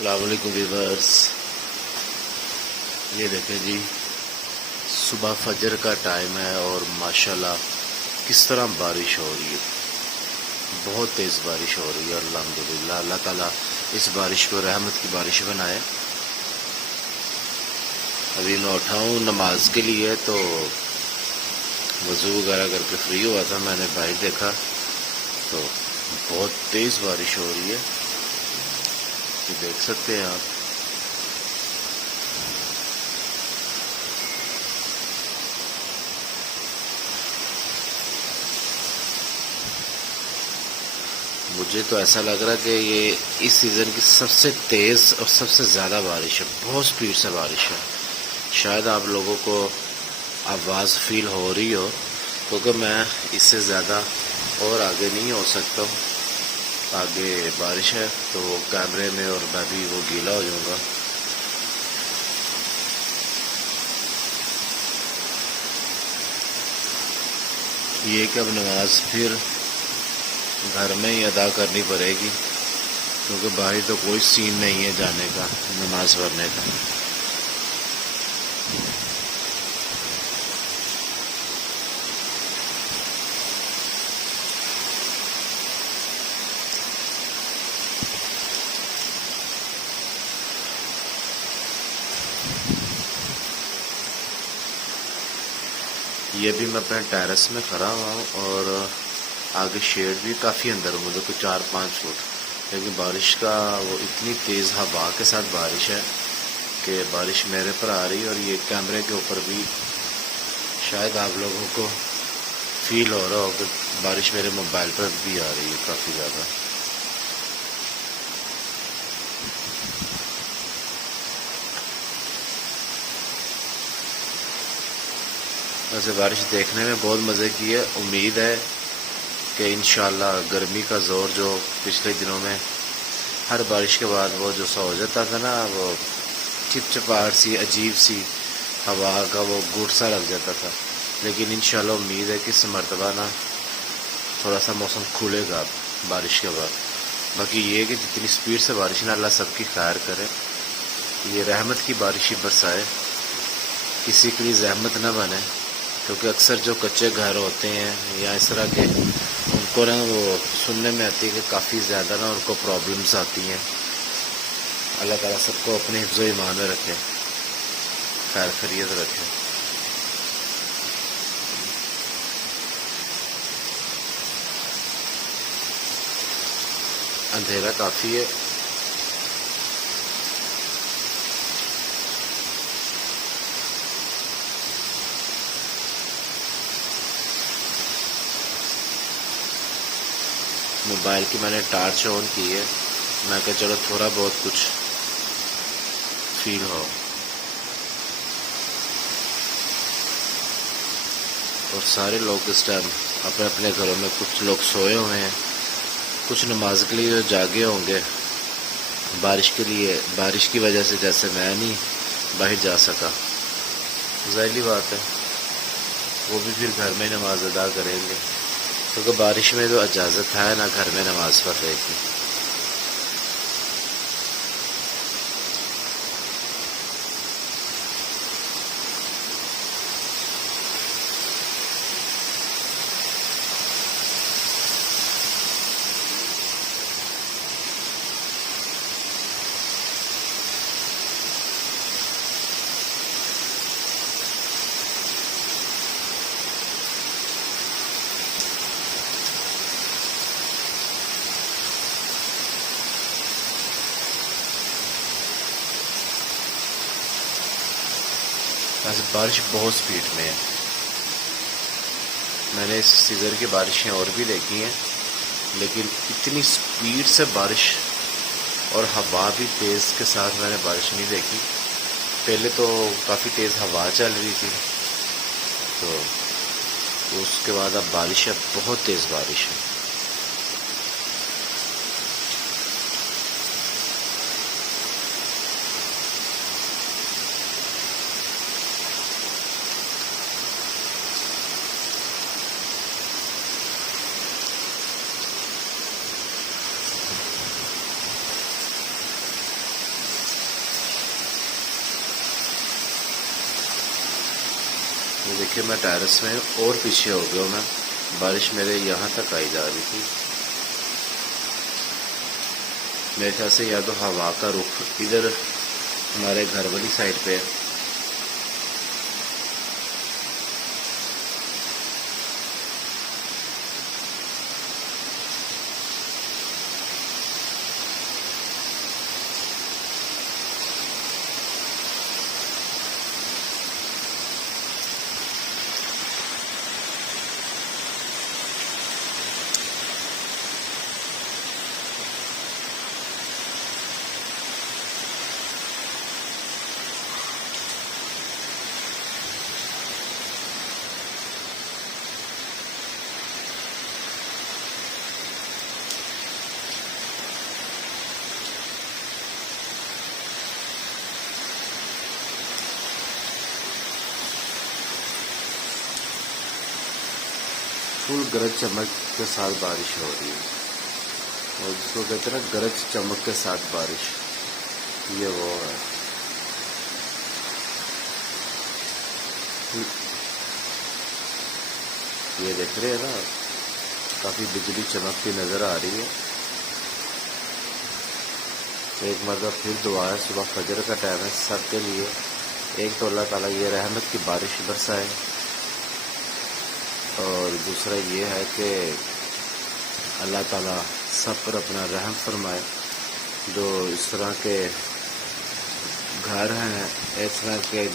السلام علیکم ویورز، یہ دیکھیں جی، صبح فجر کا ٹائم ہے اور ماشاءاللہ کس طرح بارش ہو رہی ہے، بہت تیز بارش ہو رہی ہے۔ الحمدللہ اللہ تعالیٰ اس بارش کو رحمت کی بارش بنائے۔ ابھی میں اٹھا ہوں نماز کے لیے، تو وضو وغیرہ کر کے فری ہوا تھا، میں نے باہر دیکھا تو بہت تیز بارش ہو رہی ہے، یہ دیکھ سکتے ہیں آپ۔ مجھے تو ایسا لگ رہا ہے کہ یہ اس سیزن کی سب سے تیز اور سب سے زیادہ بارش ہے، بہت سپیڈ سے بارش ہے۔ شاید آپ لوگوں کو آواز فیل ہو رہی ہو، کیونکہ میں اس سے زیادہ اور آگے نہیں ہو سکتا ہوں، آگے بارش ہے تو وہ کیمرے میں اور میں بھی وہ گیلا ہو جاؤں گا۔ یہ کہ اب نماز پھر گھر میں ہی ادا کرنی پڑے گی، کیونکہ باہر تو کوئی سین نہیں ہے جانے کا، نماز پڑھنے کا۔ یہ بھی میں اپنے ٹیرس میں کھڑا ہوا ہوں اور آگے شیڈ بھی کافی اندر ہوں، مطلب کہ 4-5 فٹ، لیکن بارش کا وہ اتنی تیز ہوا کے ساتھ بارش ہے کہ بارش میرے پر آ رہی ہے، اور یہ کیمرے کے اوپر بھی شاید آپ لوگوں کو فیل ہو رہا ہو کہ بارش میرے موبائل پر بھی آ رہی ہے کافی زیادہ۔ ویسے بارش دیکھنے میں بہت مزے کی ہے، امید ہے کہ انشاءاللہ گرمی کا زور جو پچھلے دنوں میں ہر بارش کے بعد وہ جو سا ہو جاتا تھا نا، وہ چپچپاہٹ سی عجیب سی ہوا کا وہ گھٹ سا لگ جاتا تھا، لیکن انشاءاللہ امید ہے کہ اس مرتبہ نا تھوڑا سا موسم کھلے گا بارش کے بعد۔ باقی یہ کہ جتنی سپیڈ سے بارش نہ، اللہ سب کی خیر کرے، یہ رحمت کی بارش ہی برسائے، کسی کے لیے زحمت نہ بنے، کیونکہ اکثر جو کچے گھر ہوتے ہیں یا اس طرح کے، ان کو نا وہ سننے میں آتی ہے کہ کافی زیادہ نا ان کو پرابلمس آتی ہیں۔ اللہ تعالیٰ سب کو اپنے حفظ و ایمان میں رکھے، خیر خیریت رکھے۔ اندھیرا کافی ہے، موبائل کی میں نے ٹارچ آن کی ہے، میں کہ چلو تھوڑا بہت کچھ فیل ہو۔ اور سارے لوگ اس ٹائم اپنے اپنے گھروں میں، کچھ لوگ سوئے ہوئے ہیں، کچھ نماز کے لیے جو جاگے ہوں گے بارش کے لیے، بارش کی وجہ سے جیسے میں نہیں باہر جا سکا، ظاہری بات ہے وہ بھی پھر گھر میں نماز ادا کریں گے، کیونکہ بارش میں تو اجازت ہے نہ گھر میں نماز پڑھنے کی۔ ویسے بارش بہت سپیڈ میں ہے، میں نے اس سیزن کی بارشیں اور بھی دیکھی ہیں، لیکن اتنی سپیڈ سے بارش اور ہوا بھی تیز کے ساتھ میں نے بارش نہیں دیکھی۔ پہلے تو کافی تیز ہوا چل رہی تھی، تو اس کے بعد اب بارش ہے، بہت تیز بارش ہے۔ یہ دیکھیے میں ٹیرس میں اور پیچھے ہو گیا ہوں میں، بارش میرے یہاں تک آئی جا رہی تھی. میرے خیال سے یا تو ہوا کا رخ ادھر ہمارے گھر والی سائڈ پہ ہے. فل گرج چمک کے ساتھ بارش ہو رہی ہے، اور جس کو کہتے ہیں نا گرج چمک کے ساتھ بارش، یہ وہ ہے. یہ دیکھ رہے ہیں نا، کافی بجلی چمکتی نظر آ رہی ہے. ایک مرتبہ پھر دعا ہے، صبح فجر کا ٹائم ہے سب کے لیے. ایک تو اللہ تعالیٰ یہ رحمت کی بارش برسائے، اور دوسرا یہ ہے کہ اللہ تعالیٰ سب پر اپنا رحم فرمائے. جو اس طرح کے گھر ہیں، اس طرح کے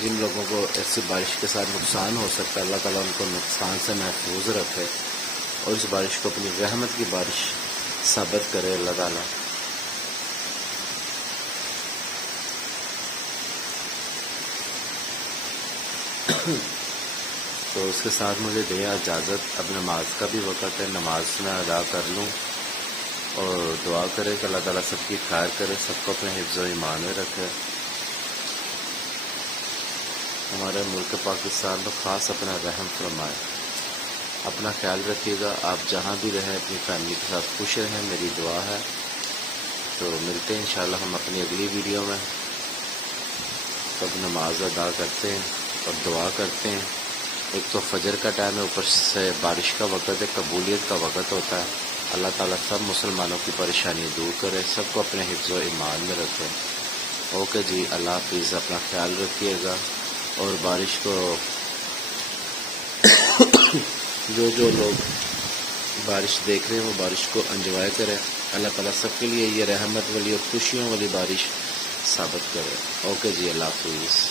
جن لوگوں کو ایسی بارش کے ساتھ نقصان ہو سکتا ہے، اللہ تعالیٰ ان کو نقصان سے محفوظ رکھے اور اس بارش کو اپنی رحمت کی بارش ثابت کرے اللہ تعالیٰ. تو اس کے ساتھ مجھے دیا اجازت، اب نماز کا بھی وقت ہے، نماز میں ادا کر لوں اور دعا کرے کہ اللہ تعالیٰ سب کی خیر کرے، سب کو اپنے حفظ و ایمان میں رکھے. ہمارے ملک پاکستان کو خاص اپنا رحم فرمائے. اپنا خیال رکھیے گا، آپ جہاں بھی رہیں اپنی فیملی کے ساتھ خوش رہیں، میری دعا ہے. تو ملتے ہیں انشاءاللہ ہم اپنی اگلی ویڈیو میں. تب نماز ادا کرتے ہیں اور دعا کرتے ہیں. ایک تو فجر کا ٹائم ہے، اوپر سے بارش کا وقت ہے، قبولیت کا وقت ہوتا ہے. اللہ تعالیٰ سب مسلمانوں کی پریشانی دور کرے، سب کو اپنے حفظ و ایمان میں رکھے. اوکے جی، اللہ حافظ، اپنا خیال رکھیے گا. اور بارش کو جو لوگ بارش دیکھ رہے ہیں وہ بارش کو انجوائے کریں. اللہ تعالیٰ سب کے لیے یہ رحمت والی اور خوشیوں والی بارش ثابت کرے. اوکے جی، اللہ حافظ.